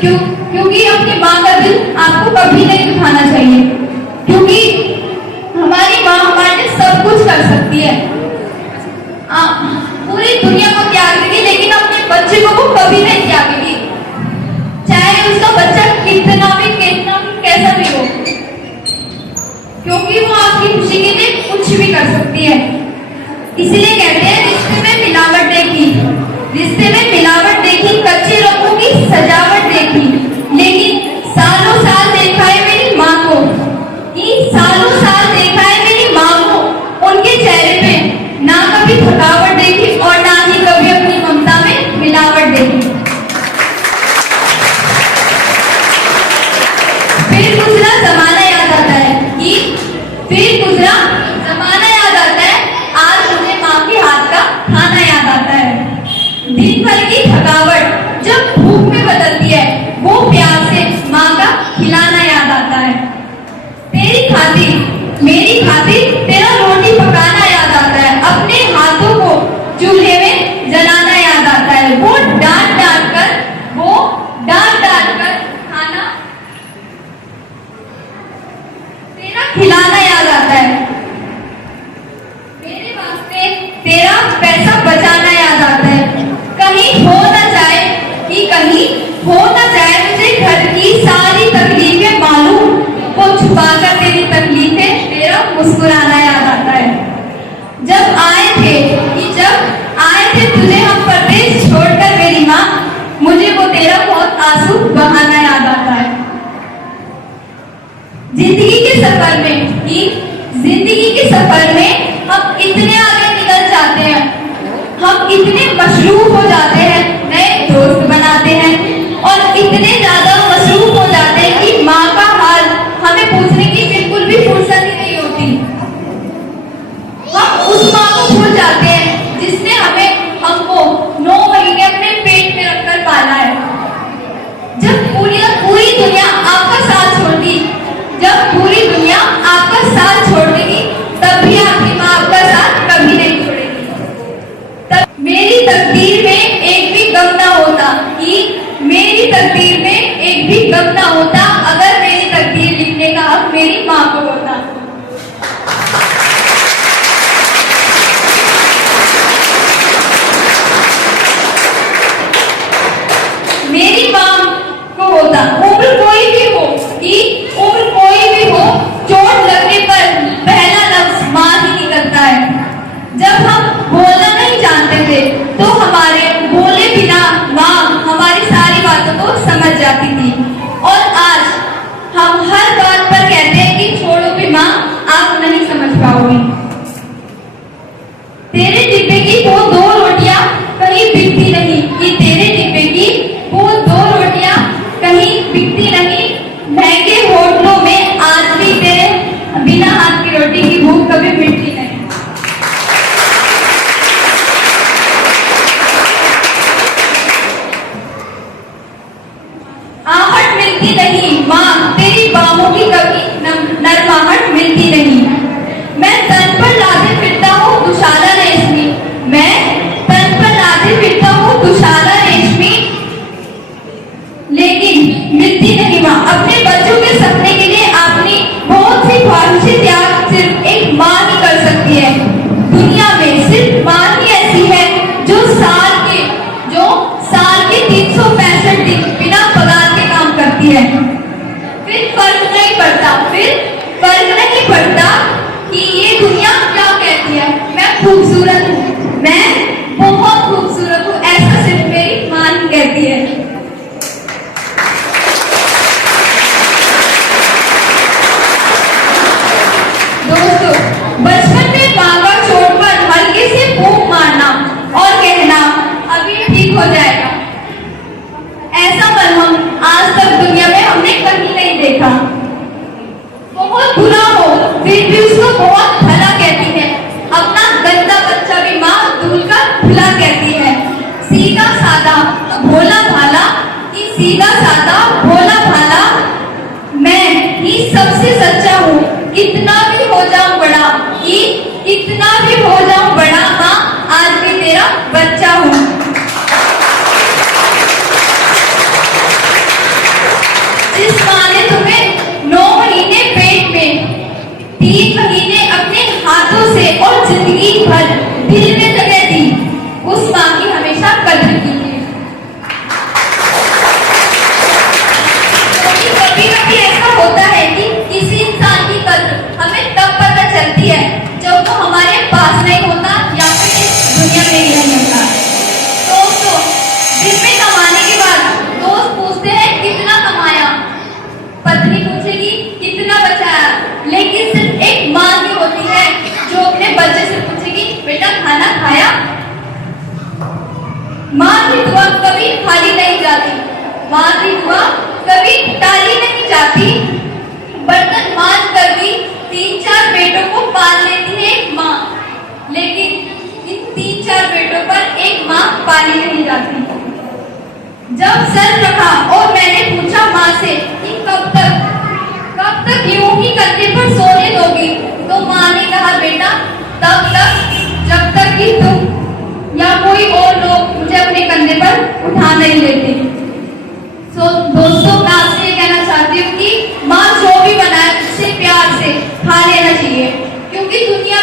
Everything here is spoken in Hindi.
क्योंकि अपनी माँ का दिल आपको कभी नहीं दुखाना चाहिए, क्योंकि हमारी माँ हमारे लिए सब कुछ कर सकती है। पूरी दुनिया को त्याग देगी लेकिन अपने बच्चे को वो कभी नहीं त्यागेगी, चाहे उसका बच्चा कितना भी कैसा भी हो, क्योंकि वो आपकी खुशी के लिए कुछ भी कर सकती है। इसलिए कहते हैं रिश्ते में मिलावट देखी, रिश्ते में मिलावट देखी, कच्चे रंगों की सजावट देखी, लेकिन सालों साल देखा है मेरी माँ को, सालों साल देखा है मेरी माँ को, उनके चेहरे पे ना कभी थकावट देखी और ना ही कभी अपनी ममता में मिलावट देखी। फिर गुजरा जमाना याद आता है कि फिर गुजरा जमाना याद आता है, आज मुझे माँ के हाथ का खाना याद आता है। दिन भर की थकावट जब भूख में बदलती है, वो प्यार से माँ का खिलाना याद आता है। तेरी खातिर मेरी खातिर तेरा रोटी पकाना याद आता है, अपने हाथों को चूल्हे में जलाना याद आता है, वो डांट डांट कर खाना तेरा खिलाना याद आता है। मेरे वास्ते तेरा पैसा बचाना याद आता है, कहीं हो ना जाए मुझे घर की सारी तकलीफें मालूम, वो छुपाकर तेरी तकलीफें तेरा मुस्कुराना याद आता है। जब आए थे तुझे हम परदेश छोड़कर मेरी माँ, मुझे वो तेरा बहुत आंसू बहाना याद आता है। जिंदगी के सफर में हम इतने आगे निकल जाते हैं, हम इतने मशरूफ हो जाते हैं, नए दोस्त बनाते हैं और इतने ज्यादा मशरूफ हो जाते हैं कि माँ का हाल हमें पूछने की बिल्कुल भी फुर्सत ही नहीं होती। हम उस माँ को भूल जाते हैं जिसने हमको 9 महीने अपने पेट में रखकर पाला है। जब पूरी दुनिया आपका साथ छोड़ती, तब भी आपकी माँ आपका साथ कभी नहीं छोड़ेगी। तब मेरी तकदीर में एक भी गम ना होता अगर मेरी तकदीर लिखने का हक मेरी माँ को होता। मेरी माँ को होता, उम्र कोई भी हो, चोट लगने पर पहला लफ्ज माँ ही निकलता है। जब हम बोलना नहीं जानते थे तो हमारे बोले बिना माँ हमारी सारी बातों को समझ जाती थी, और आज हम हर बात पर कहते हैं कि छोड़ो भी माँ, आप नहीं समझ पाओगी। तेरे डिब्बे की वो 2 रोटियां कहीं बिकती नहीं, कि तेरे डिब्बे की वो 2 रोटियां कहीं बिकती नहीं। महंगे होटलों में आज भी तेरे बिना हाथ की रोटी की भूख कभी मिटती नहीं। आहट मिलती नहीं माँ, तेरी बाहों की कभी नरमाहट मिलती नहीं। मैं दिल में जगह दी, उस माँ की हमेशा कदर कीजिए। कभी कभी ऐसा होता है कि किसी इंसान की कदर हमें तब पता चलती है जब वो हमारे पास नहीं होता या फिर इस दुनिया में ही नहीं होता। दोस्तों, दिन में कमाने के बाद दोस्त पूछते हैं कितना कमाया, पत्नी पूछेगी कितना बचाया, लेकिन सिर्फ एक माँ की होती है जो अपने बच्चे से पूछेगी बेटा खाना खाया। माँ की दुआ कभी खाली नहीं जाती, माँ की दुआ कभी टाली नहीं जाती। बर्तन मांज कर भी 3-4 बेटों को पाल लेती है एक माँ, लेकिन इन 3-4 बेटों पर एक माँ पाली नहीं जाती। जब सर रखा और मैंने पूछा माँ से कि कब तक यूं ही कंधे पर सोने दोगी, तो माँ ने कहा बेटा तब तक जब तक कि तुम या कोई और लोग मुझे अपने कंधे पर उठा नहीं लेते। दोस्तों, मैं आपसे ये कहना चाहती हूँ कि माँ जो भी बनाए उससे प्यार से खा लेना चाहिए, क्योंकि दुनिया